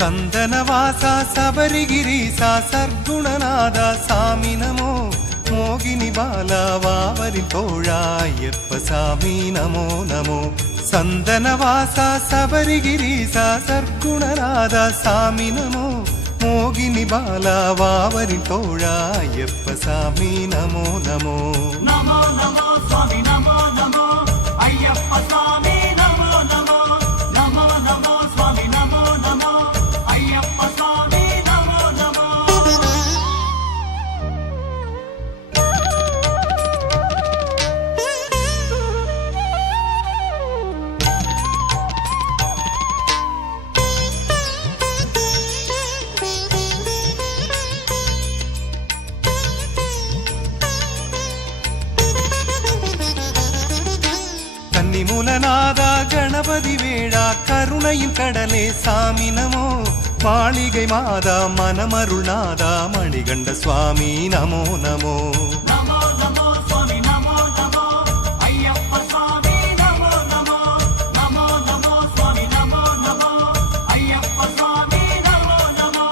சந்தனவாசா சபரிகிரீசா சர்க்குணநாதா சாமி நமோ மோகினி பாலா வாவரின் தோழா ஐயப்ப சாமி நமோ நமோ சந்தனவாசா சபரிகிரீசா சர்க்குணநாதா சாமி நமோ மோகினி பாலா வாவரின் தோழா ஐயப்ப சாமி நமோ நமோ நமோ நமோ சுவாமி நமோ நமோ ஐயப்ப சாமி நமோ நமோ நமோ நமோ சுவாமி நமோ நமோ ஐயப்ப சாமி நமோ நமோ கன்னிமூலநாதா கணபதி வேளா கருணையின் கடலே சாமி நமோ மாளிகை மாதா மனமருள்நாதா மணிகண்ட சுவாமி நமோ நமோ நமோ நமோ சுவாமி நமோ நமோ ஐயப்ப சாமி நமோ நமோ நமோ நமோ சுவாமி நமோ நமோ ஐயப்ப சாமி நமோ நமோ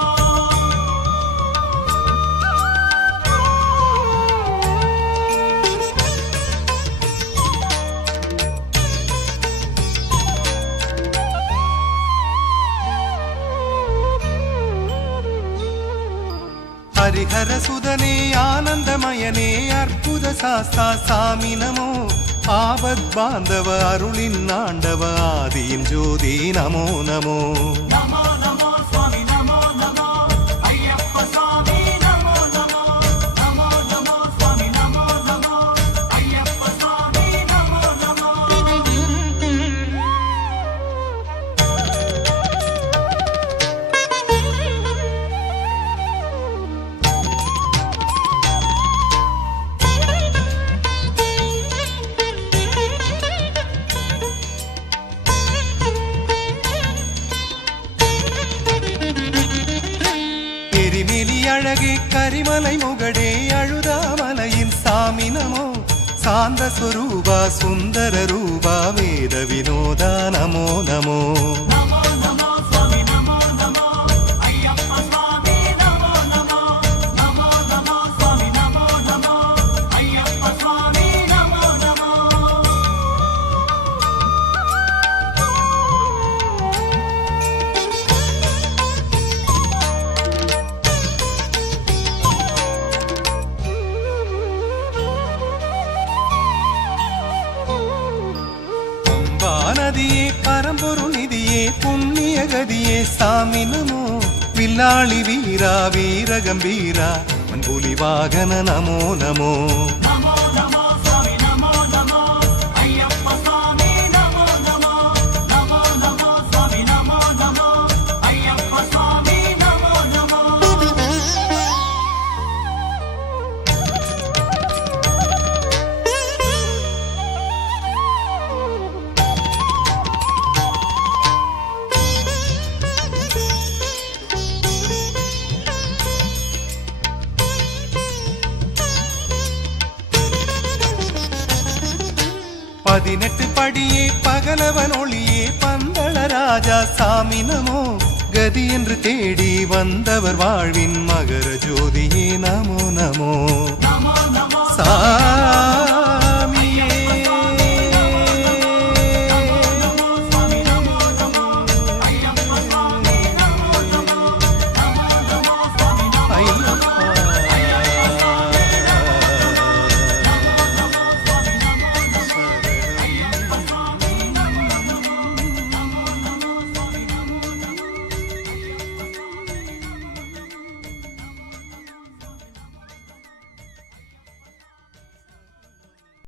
ஹரிஹர சுதனே ஆனந்தமயனே அற்புத சாஸ்தா சாமி நமோ ஆபத் பாந்தவ அருளின் ஆண்டவ ஆதியின் ஜோதி நமோ நமோ நமோ நமோ சுவாமி நமோ நமோ ஐயப்ப சாமி நமோ நமோ நமோ நமோ சுவாமி நமோ நமோ ஐயப்ப சாமி நமோ நமோ எரிமெலி அழகே கரிமலை முகடே அழுதாமலையின் சாமி நமோ சாந்த ஸ்வரூபா சுந்தர ரூபா வேத வினோதா நமோ நமோ நமோ நமோ சுவாமி நமோ நமோ ஐயப்ப சாமி நமோ நமோ நமோ நமோ சுவாமி நமோ நமோ ஐயப்ப சாமி நமோ நமோ நதியே பரம்பொருள் நிதியே புண்ணிய கதியே சாமி நமோ வில்லாளி வீரா வீர கம்பீரா மண்புலி வாகன நமோ நமோ நமோ நமோ சுவாமி நமோ நமோ ஐயப்ப சாமி நமோ நமோ நமோ நமோ சுவாமி நமோ நமோ ஐயப்ப சாமி நமோ நமோ பதினெட்டு படியே பகலவன் ஒளியே பந்தள ராஜா சாமி நமோ கதி என்று தேடி வந்தவர் வாழ்வின் மகர ஜோதியே நமோ நமோ நமோ நமோ சா